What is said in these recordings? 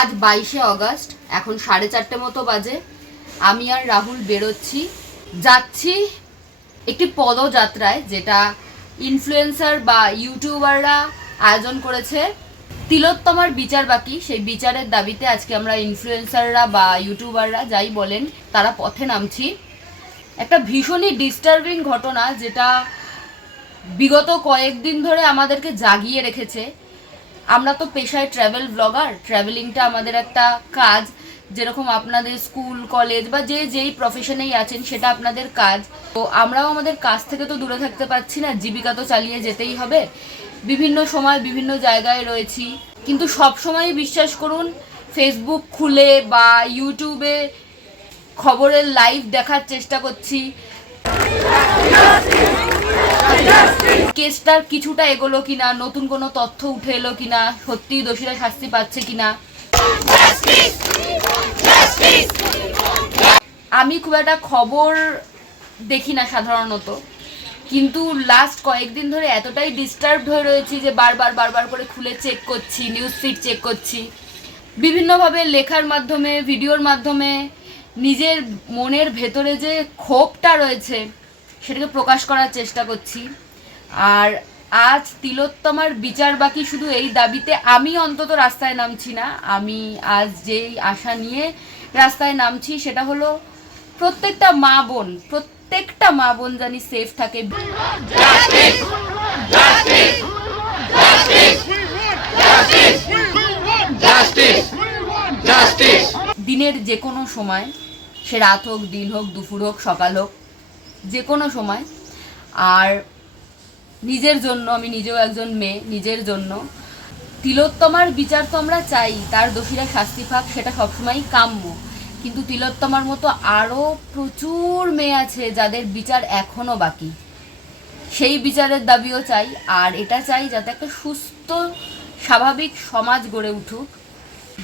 আজ বাইশে অগস্ট, এখন সাড়ে চারটে মতো বাজে। আমি আর রাহুল বেরোচ্ছি। যাচ্ছি একটি পদযাত্রায়, যেটা ইনফ্লুয়েন্সার বা ইউটিউবাররা আয়োজন করেছে। তিলোত্তমার বিচার বাকি, সেই বিচারের দাবিতে আজকে আমরা ইনফ্লুয়েন্সাররা বা ইউটিউবাররা যাই বলেন, তারা পথে নামছি। একটা ভীষণই ডিস্টার্বিং ঘটনা যেটা বিগত কয়েকদিন ধরে আমাদেরকে জাগিয়ে রেখেছে। আমরা তো পেশায় ট্র্যাভেল ব্লগার ট্রাভেলিংটা আমাদের একটা কাজ। যেরকম আপনাদের স্কুল কলেজ বা যে যেই প্রফেশনেই আছেন, সেটা আপনাদের কাজ। তো আমরাও আমাদের কাজ থেকে তো দূরে থাকতে পারছি না, জীবিকা তো চালিয়ে যেতেই হবে। বিভিন্ন সময় বিভিন্ন জায়গায় রয়েছি। কিন্তু সব সময় বিশ্বাস করুন ফেসবুক খুলে বা ইউটিউবে খবরের লাইভ দেখার চেষ্টা করছি। কেসটার কিছুটা এগোলো কিনা, নতুন কোনো তথ্য উঠে এলো কিনা, সত্যিই দোষীরা শাস্তি পাচ্ছে কিনা। আমি খুব একটা খবর দেখি না সাধারণত, কিন্তু লাস্ট কয়েকদিন ধরে এতটাই ডিস্টার্বড হয়ে রয়েছি যে বারবার বারবার করে খুলে চেক করছি নিউজ ফিড চেক করছি। বিভিন্নভাবে লেখার মাধ্যমে ভিডিওর মাধ্যমে নিজের মনের ভেতরে যে ক্ষোভটা রয়েছে সেটাকে প্রকাশ করার চেষ্টা করছি। আর আজ তিলোত্তমার বিচার বাকি শুধু এই দাবিতে আমি অন্তত রাস্তায় নামছি না আমি আজ যেই আশা নিয়ে রাস্তায় নামছি সেটা হলো প্রত্যেকটা মা বোন প্রত্যেকটা মা বোন জানি সেফ থাকে! দিনের যে কোনো সময় সে রাত হোক, দিন হোক, দুপুর হোক, সকাল হোক, যে কোনো সময়। আর নিজের জন্য, আমি নিজেও একজন মেয়ে, নিজের জন্য। তিলোত্তমার বিচার তো আমরা চাই, তার দোষীরা শাস্তি পাক, সেটা সবসময়ই কাম্য। কিন্তু তিলোত্তমার মতো আরও প্রচুর মেয়ে আছে যাদের বিচার এখনও বাকি। সেই বিচারের দাবিও চাই, আর এটা চাই যাতে একটা সুস্থ, স্বাভাবিক সমাজ গড়ে উঠুক।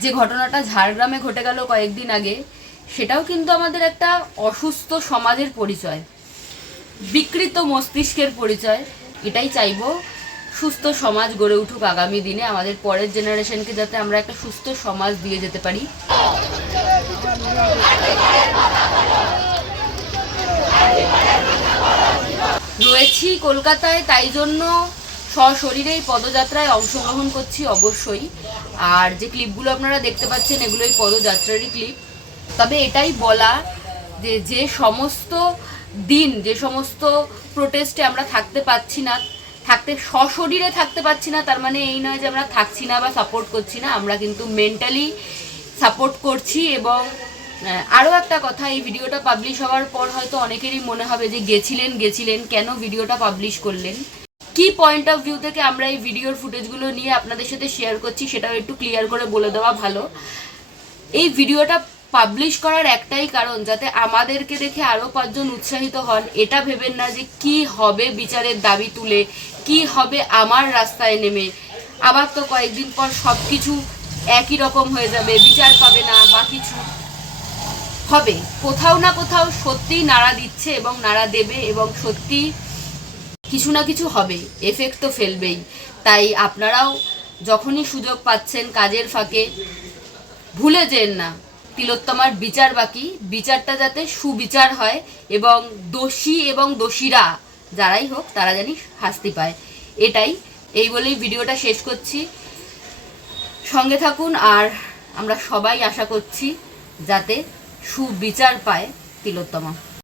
যে ঘটনাটা ঝাড়গ্রামে ঘটে গেল কয়েকদিন আগে সেটাও কিন্তু আমাদের একটা অসুস্থ সমাজের পরিচয়, বিকৃত মস্তিষ্কের পরিচয়, এটাই চাইব সুস্থ সমাজ গড়ে উঠুক আগামী দিনে, আমাদের পরের জেনারেশনকে যাতে আমরা একটা সুস্থ সমাজ দিয়ে যেতে পারি। রয়েছি কলকাতায়, তাই জন্য সশরীরে এই পদযাত্রায় অংশগ্রহণ করছি অবশ্যই। আর যে ক্লিপগুলো আপনারা দেখতে পাচ্ছেন এগুলো এই পদযাত্রারই ক্লিপ তবে এটাই বলা যে যে সমস্ত দিন, যে সমস্ত প্রোটেস্টে আমরা থাকতে পাচ্ছি না, থাকতে, সশরীরে থাকতে পাচ্ছি না, তার মানে এই নয় যে আমরা থাকছি না বা সাপোর্ট করছি না, আমরা কিন্তু মেন্টালি সাপোর্ট করছি এবং আরও একটা কথা, এই ভিডিওটা পাবলিশ হওয়ার পর হয়তো অনেকেরই মনে হবে যে গেছিলেন গেছিলেন, কেন ভিডিওটা পাবলিশ করলেন? কি পয়েন্ট অফ ভিউ থেকে আমরা এই ভিডিওর ফুটেজগুলো নিয়ে আপনাদের সাথে শেয়ার করছি, সেটাও একটু ক্লিয়ার করে বলে দেওয়া ভালো। এই ভিডিওটা পাবলিশ করার একটাই কারণ, যাতে আমাদেরকে দেখে আরও পাঁচজন উৎসাহিত হন, এটা ভেবেন না যে কি হবে বিচারের দাবি তুলে, কি হবে আমার রাস্তায় নেমে। আবার তো কয়েকদিন পর সব কিছু একই রকম হয়ে যাবে, বিচার পাবে না, বা কিছু হবে। কোথাও না কোথাও সত্যিই নাড়া দিচ্ছে এবং নাড়া দেবে এবং সত্যি কিছু না কিছু হবে এফেক্ট তো ফেলবেই। তাই আপনারাও যখনই সুযোগ পাচ্ছেন কাজের ফাঁকে, ভুলে যেন না। তিলোত্তমার বিচার বাকি। বিচারটা যাতে সুবিচার হয় এবং দোষী এবং দোষীরা যারাই হোক, তারা জানি শাস্তি পায়। এটাই, এই বলেই ভিডিওটা শেষ করছি। সঙ্গে থাকুন আর আমরা সবাই আশা করছি যাতে সুবিচার পায় তিলোত্তমা।